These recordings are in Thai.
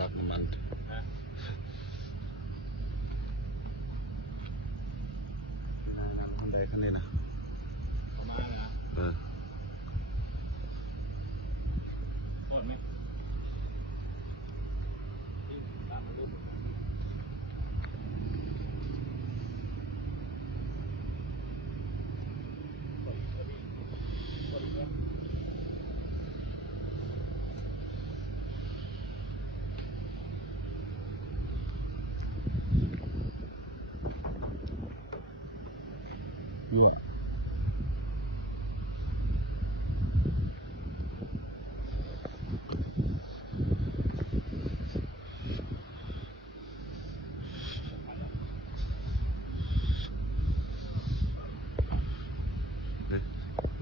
ลักน้ำมันคนใดคนนี้นะประมาณนะโทษไหมYeah.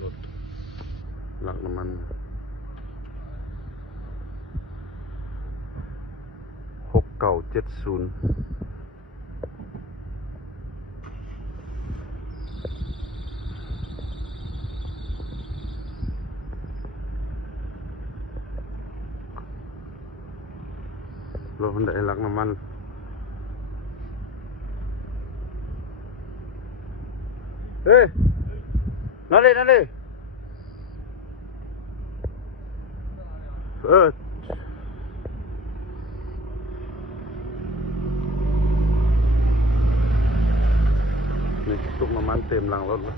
รถลักน้ำมัน6970รถคนใดลักน้ำมันเฮ้ยนั่นเลยนี่ตุกน้ำมันเต็มหลังรถเลย